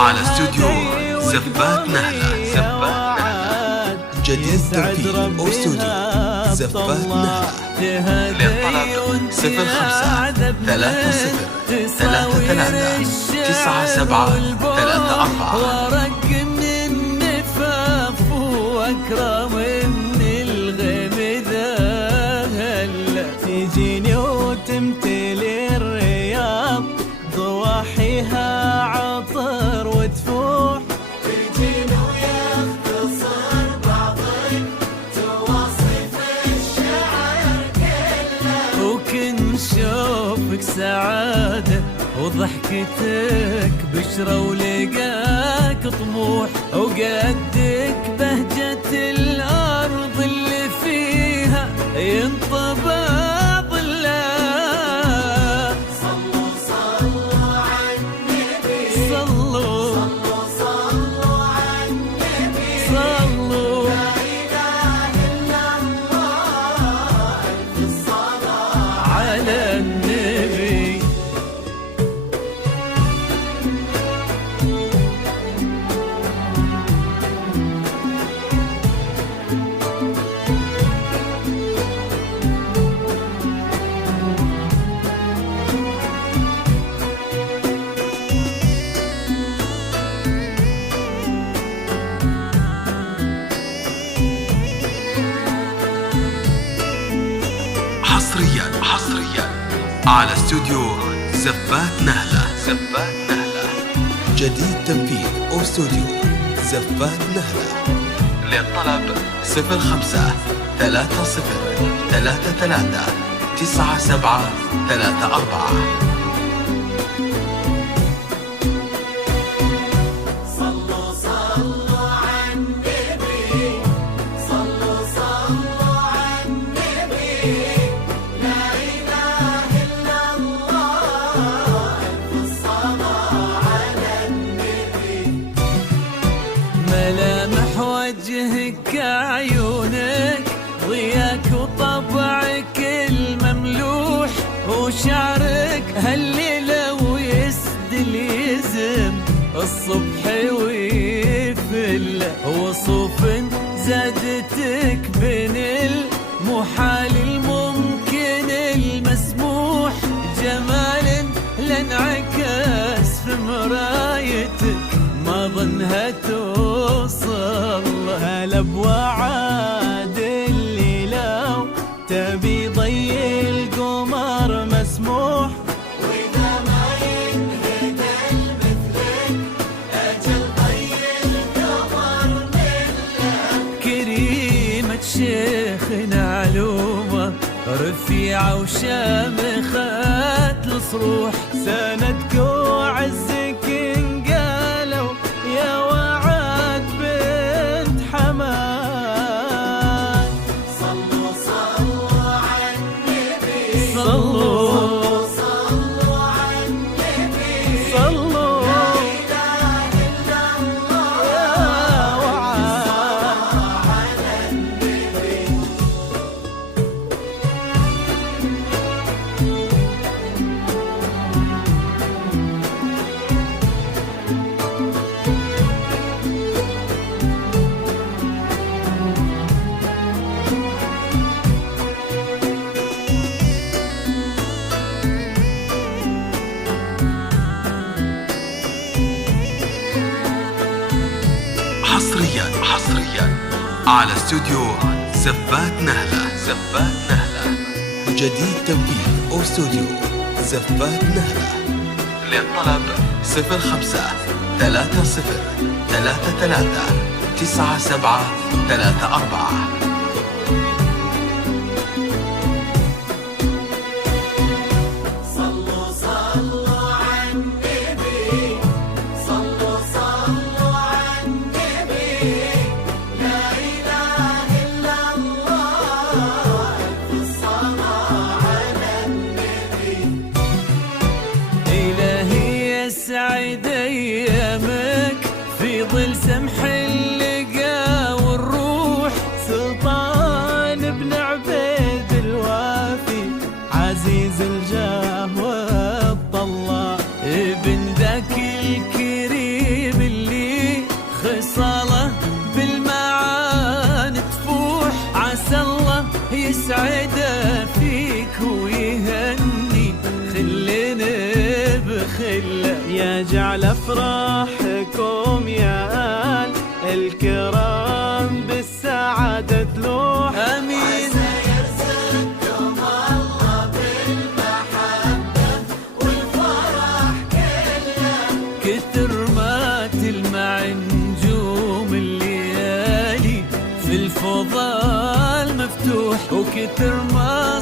على استوديو زفات نهلة. جديد تنفيذ استوديو زفات نهلة. للطلب 05 30 33 97 34. ورق من النفاف واكرم من الغيم ذا هلا تجيني وتمتلي الرياض ضواحيها عطر وتفوح تجيني ويختصر بعض تواصف الشعر كله وكن شوفك سعادة وضحكتك بشرة ولقاك طموح وقدك بهجة الأرض اللي فيها ينطبع ظلها. صلوا صلوا على النبي صلوا صلوا صلوا على النبي صلوا لا إله إلا الله ألف الصلاة على النبي. حصريا على استوديو زفات نهلة. جديد تنفيذ استوديو زفات نهلة. للطلب 05 30 33 97 34. صلوا صلوا على النبي صلوا صلوا على النبي لا إله إلا الله ألف الصلاة على النبي. ملامح وجهك عيونك ضياك وطبعك المملوح وشعرك هالليلة ويسدل يزم الصبح ويفل وصوف زادتك بين المحال الممكن المسموح جمال لانعكس في مرايتك ما ظنها توصل هلا بوعد اللي لو تبي ضي القمر مسموح وإذا ما ينهدى مثلك أجل ضي القمر ملك. كريمة شيخنا علومة رفيعة وشامخة الصروح سندك وعزك انقالوا يا وعد بنت حماد. صلوا صلوا على النبي صلوا صلوا على النبي صلوا لا إله إلا الله يا وعد على النبي. حصريا على استوديو زفات نهلة. جديد تنفيذ استوديو زفات نهلة. للطلب 05 30 33 97 34. صلوا صلوا على النبي صلوا صلوا على النبي لا إله إلا الله ألف الصلاة على النبي. إلهي يسعد أيامك في ظل سمح اللقا والروح سلطان بن عبيد الوافي عزيز الجاه والطلال ابن ذاك الكريم يجعل أفراحكم يا آل الكرام بالسعادة تلوح. آمين. يرزقكم الله بالمحبة والفرح كله. كتر ما تلمع نجوم الليالي في الفضاء المفتوح، وكتر ما